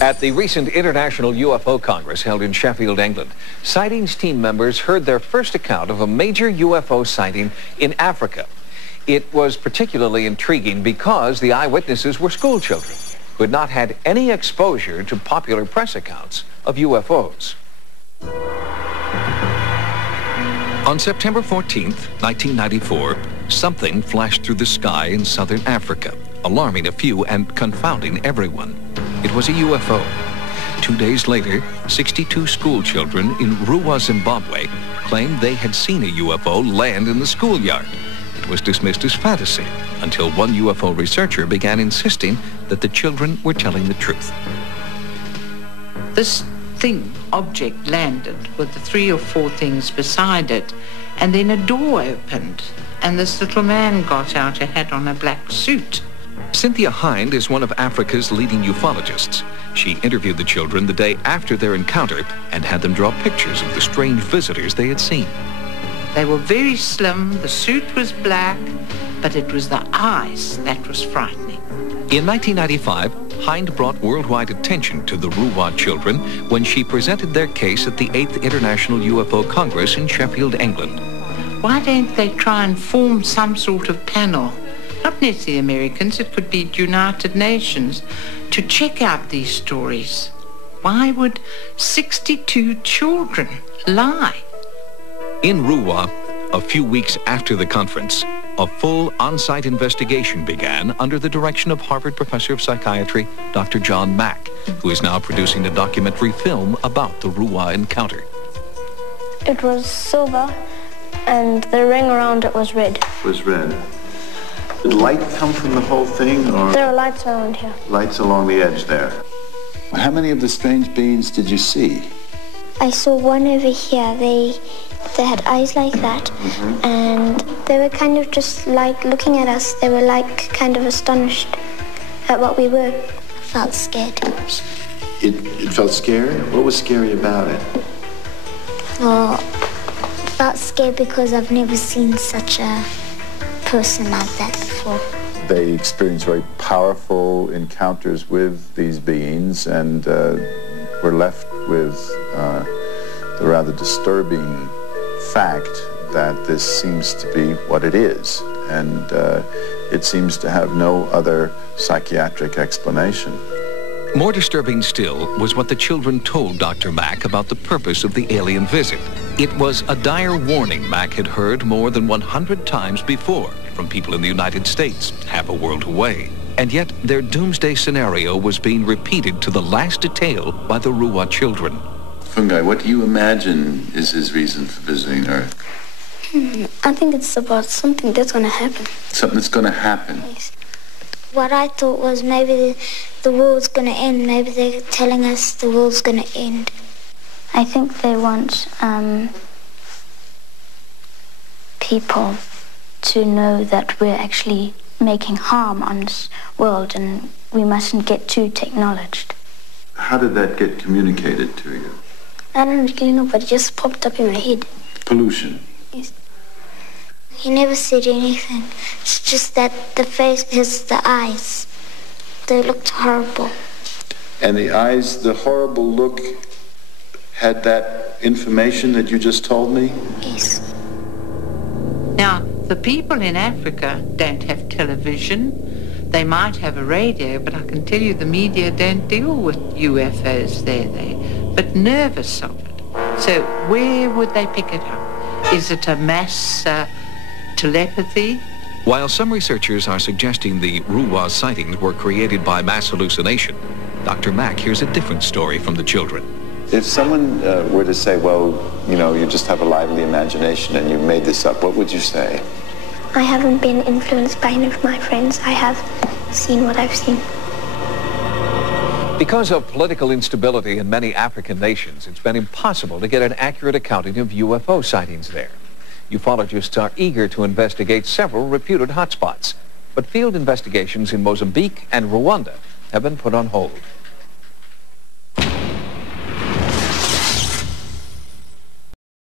At the recent International UFO Congress held in Sheffield, England, Sightings team members heard their first account of a major UFO sighting in Africa. It was particularly intriguing because the eyewitnesses were school children who had not had any exposure to popular press accounts of UFOs. On September 14th, 1994, something flashed through the sky in southern Africa, alarming a few and confounding everyone. It was a UFO. 2 days later, 62 school children in Ruwa, Zimbabwe, claimed they had seen a UFO land in the schoolyard. It was dismissed as fantasy until one UFO researcher began insisting that the children were telling the truth. This object landed with the 3 or 4 things beside it, and then a door opened, and this little man got out, and had on a black suit. Cynthia Hind is one of Africa's leading ufologists. She interviewed the children the day after their encounter and had them draw pictures of the strange visitors they had seen. They were very slim, the suit was black, but it was the eyes that was frightening. In 1995, Hind brought worldwide attention to the Ruwa children when she presented their case at the 8th International UFO Congress in Sheffield, England. Why don't they try and form some sort of panel? Not necessarily Americans, it could be United Nations, to check out these stories. Why would 62 children lie? In Ruwa, a few weeks after the conference, a full on-site investigation began under the direction of Harvard professor of psychiatry, Dr. John Mack, who is now producing a documentary film about the Ruwa encounter. It was silver, and the ring around it was red. Was red. Did light come from the whole thing, or? There are lights around here. Lights along the edge there. How many of the strange beings did you see? I saw one over here. They had eyes like that, and they were kind of just like looking at us. They were like kind of astonished at what we were. I felt scared. It felt scary? What was scary about it? Well, I felt scared because I've never seen such a person like that before. They experienced very powerful encounters with these beings and were left with the rather disturbing fact that this seems to be what it is, and it seems to have no other psychiatric explanation. More disturbing still was what the children told Dr. Mack about the purpose of the alien visit. It was a dire warning Mack had heard more than 100 times before from people in the United States, half a world away. And yet their doomsday scenario was being repeated to the last detail by the Ruwa children. Fungi, what do you imagine is his reason for visiting Earth? I think it's about something that's going to happen. Something that's going to happen? Yes. What I thought was maybe the world's going to end. Maybe they're telling us the world's going to end. I think they want people to know that we're actually making harm on this world and we mustn't get too technologized. How did that get communicated to you? I don't really know, but it just popped up in my head. Pollution? Yes. He never said anything. It's just that the face is the eyes. They looked horrible. And the eyes, the horrible look, had that information that you just told me? Yes. Now, the people in Africa don't have television. They might have a radio, but I can tell you the media don't deal with UFOs. They're but nervous of it. So where would they pick it up? Is it a mass telepathy? While some researchers are suggesting the Ruwa sightings were created by mass hallucination, Dr. Mack hears a different story from the children. If someone were to say, well, you know, you just have a lively imagination and you made this up, what would you say? I haven't been influenced by any of my friends. I have seen what I've seen. Because of political instability in many African nations, it's been impossible to get an accurate accounting of UFO sightings there. Ufologists are eager to investigate several reputed hotspots, but field investigations in Mozambique and Rwanda have been put on hold.